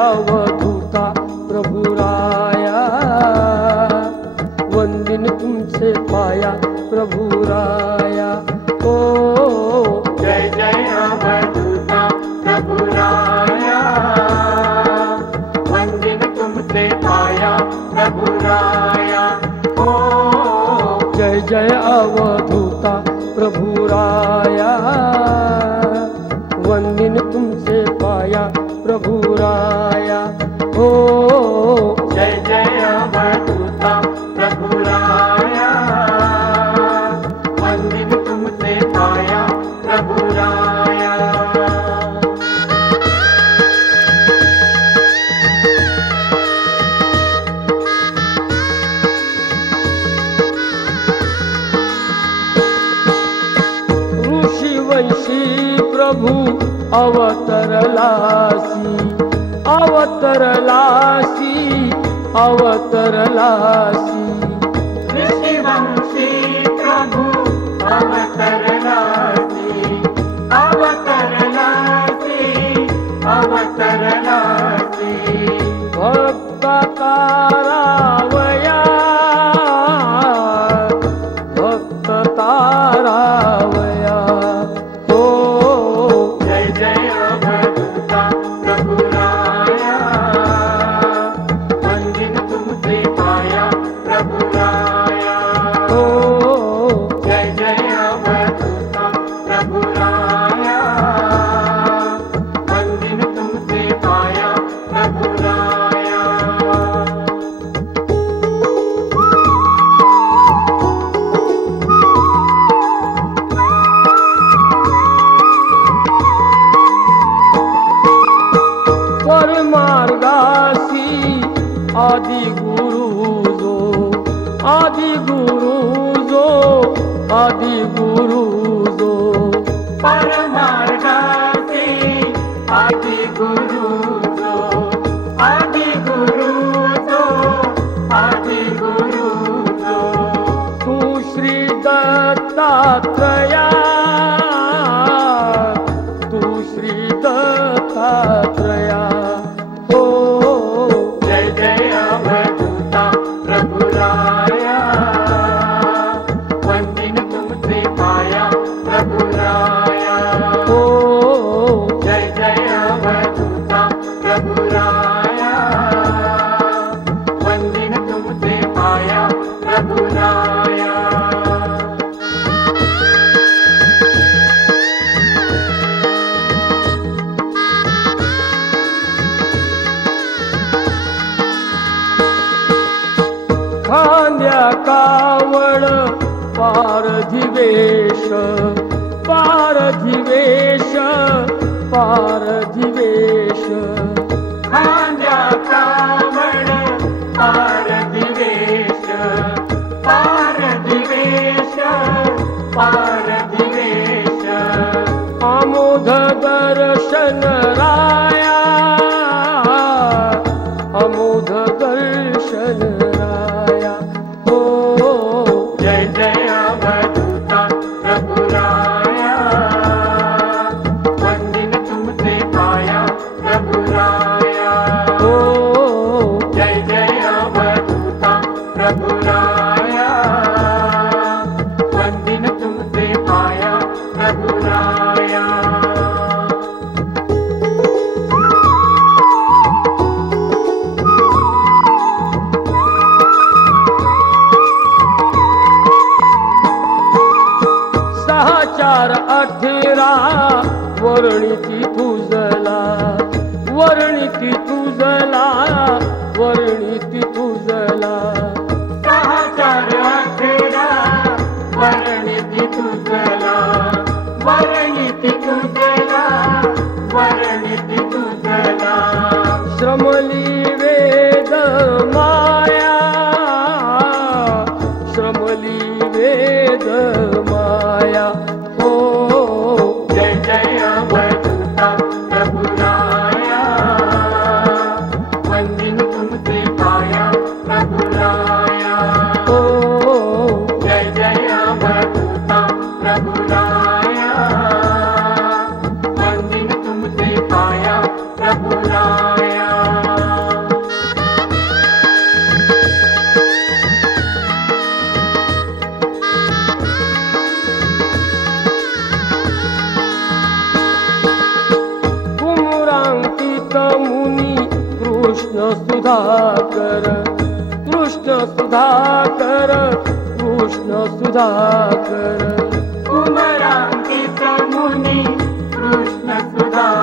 अवधूता प्रभुराया, वंदिन तुमचे पाया प्रभुराया। ओ जय जय अवधूता प्रभुराया, वंदिन तुमचे पाया प्रभुराया। ओ जय जय अवधूता प्रभुराया, वंदिन तुमचे पाया प्रभुराया। हो जय जय अवधूता प्रभुराया, वंदिन तुमचे पाया प्रभुराया। ऋषिवंशी प्रभु अवतरलासी, अवतरलासी, अवतरलासी। ऋषिवंशी प्रभु अवतरलासी, अवतरलासी, अवतरलासी। भक्त तारावया, भक्त तारावया। हो जय जय अवधूता प्रभुराया, वंदिन तुमचे पाया प्रभुराया। हो जय जय अवधूता प्रभुराया, वंदिन तुमचे पाया प्रभुराया। परमार्गासी आदि गुरु जो, आदि गुरु जो, आदि गुरु जो। परमार्गासी आदि गुरु जो, आदि गुरु जो, आदि गुरु जो। तू श्री दत्तात्रया, तू श्री दत्तात्रया। हो जय जय अवधूता प्रभुराया, वंदिन तुमचे पाया प्रभुराया। हो जय जय अवधूता प्रभुराया, वंदिन तुमचे पाया प्रभुराया। खांद्या कावड पारधिवेश, पारधिवेश, पारधिवेश। खांद्या कावड पारधिवेश, पारधिवेश, पारधिवेश। आमोद दर्शन राया, आमोद दर्शन राया। हो जय जय अवधूता प्रभुराया, वंदिन तुमचे पाया प्रभुराया। हो जय जय अवधूता प्रभुराया, वंदिन तुमचे पाया प्रभुराया। चार अठरा वर्णिती तुझला, वर्णिती तुझला, वर्णिती तुझला। 6-4-18 वर्णिती तुझला, वर्णिती तुझला, वर्णिती तुझला। श्रमली वेद माया, श्रमली वेद माया। हो जय जय अवधूता प्रभुराया, वंदिन तुमचे पाया प्रभुराया। हो जय जय अवधूता प्रभुराया, वंदिन तुमचे पाया प्रभुराया। कृष्ण सुधाकर कृष्ण सुधाकर कृष्ण सुधाकर उमरांकित मुनी कृष्ण सुधाकर